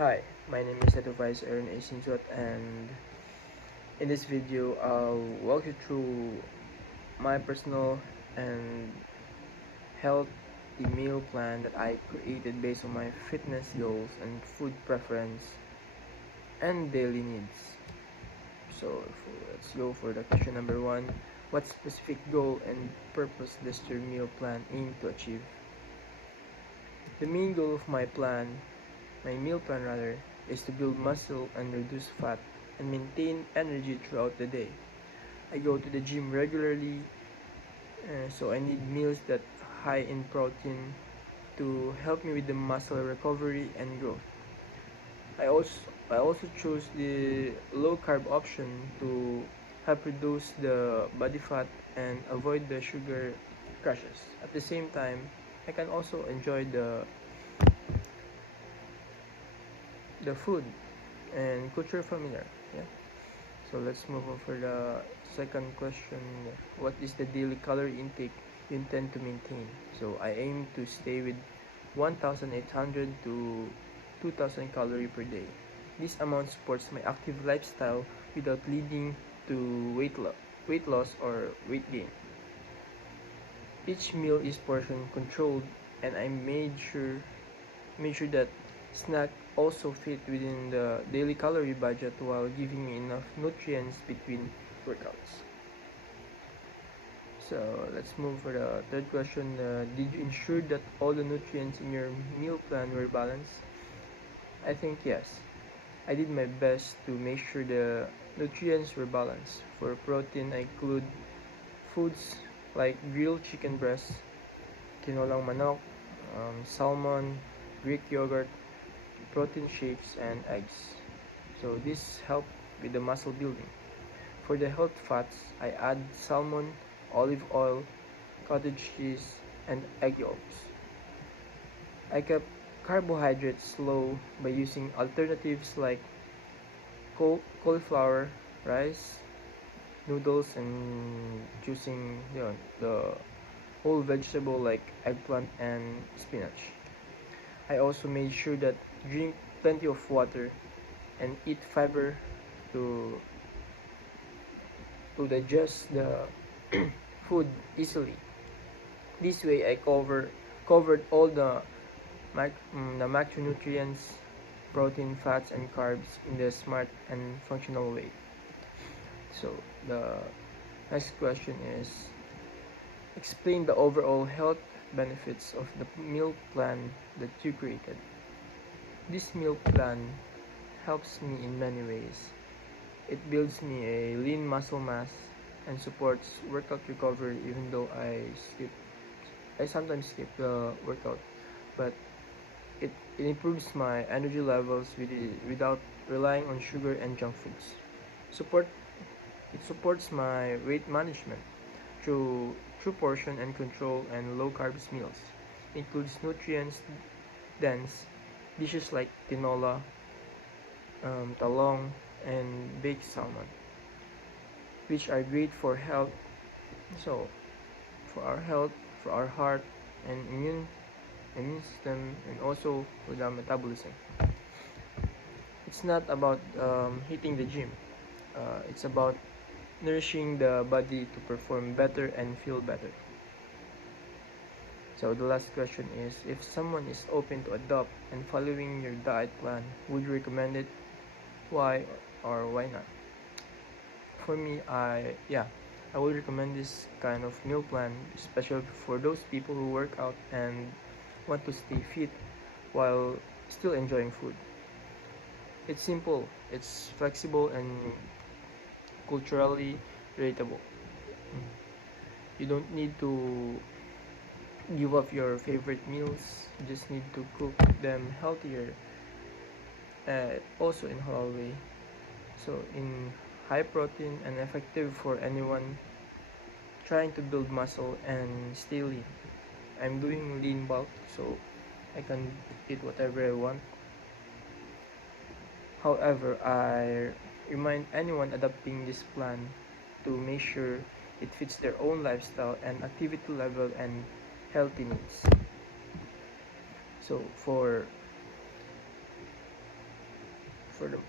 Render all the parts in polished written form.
Hi, my name is Advice Aaron A. Sinsuat, and in this video I'll walk you through my personal and healthy meal plan that I created based on my fitness goals and food preference and daily needs. Let's go for the question number one. What specific goal and purpose does your meal plan aim to achieve? The main goal of my meal plan rather, is to build muscle and reduce fat and maintain energy throughout the day. I go to the gym regularly, so I need meals that high in protein to help me with the muscle recovery and growth. I also choose the low carb option to help reduce the body fat and avoid the sugar crashes. At the same time, I can also enjoy the food and culture familiar. Yeah. So let's move on for the second question. What is the daily calorie intake you intend to maintain? So I aim to stay with 1,800 to 2,000 calorie per day. This amount supports my active lifestyle without leading to weight loss or weight gain. Each meal is portion controlled, and I made sure that snack also fit within the daily calorie budget while giving me enough nutrients between workouts. So let's move for the third question. Did you ensure that all the nutrients in your meal plan were balanced? I think yes. I did my best to make sure the nutrients were balanced. For protein, I include foods like grilled chicken breast, tinolang manok, salmon, Greek yogurt, protein shakes, and eggs. So this help with the muscle building. For the health fats, I add salmon, olive oil, cottage cheese, and egg yolks. I kept carbohydrates low by using alternatives like cauliflower, rice, noodles, and choosing the whole vegetable like eggplant and spinach. I also made sure that drink plenty of water and eat fiber to digest the food easily. This way, I covered all the macronutrients, protein, fats, and carbs in the smart and functional way. So the next question is: explain the overall health benefits of the meal plan that you created. This meal plan helps me in many ways. It builds me a lean muscle mass and supports workout recovery even though I sometimes skip the workout, but it improves my energy levels without relying on sugar and junk foods. Support It supports my weight management through portion and control and low carbs meals. Includes nutrients dense dishes like tinola, talong, and baked salmon, which are great for health. So for our health, for our heart and immune system, and also with our metabolism. It's not about hitting the gym. It's about nourishing the body to perform better and feel better. So the last question is, if someone is open to adopt and following your diet plan, would you recommend it? Why or why not? For me, I would recommend this kind of meal plan, especially for those people who work out and want to stay fit while still enjoying food. It's simple, it's flexible, and culturally relatable. You don't need to give up your favorite meals, you just need to cook them healthier, also in halal way. So in high protein and effective for anyone trying to build muscle and stay lean. I'm doing lean bulk, so I can eat whatever I want. However, I remind anyone adopting this plan to make sure it fits their own lifestyle and activity level and healthy needs. So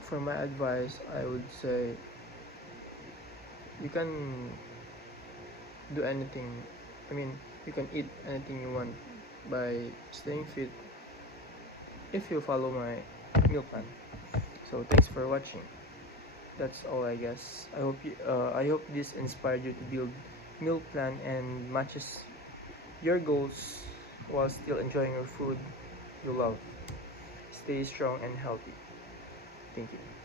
for my advice, I would say you can do anything. I mean, you can eat anything you want by staying fit if you follow my meal plan. So thanks for watching. That's all, I guess. I hope this inspired you to build meal plan and matches your goals while still enjoying your food you love. Stay strong and healthy. Thank you.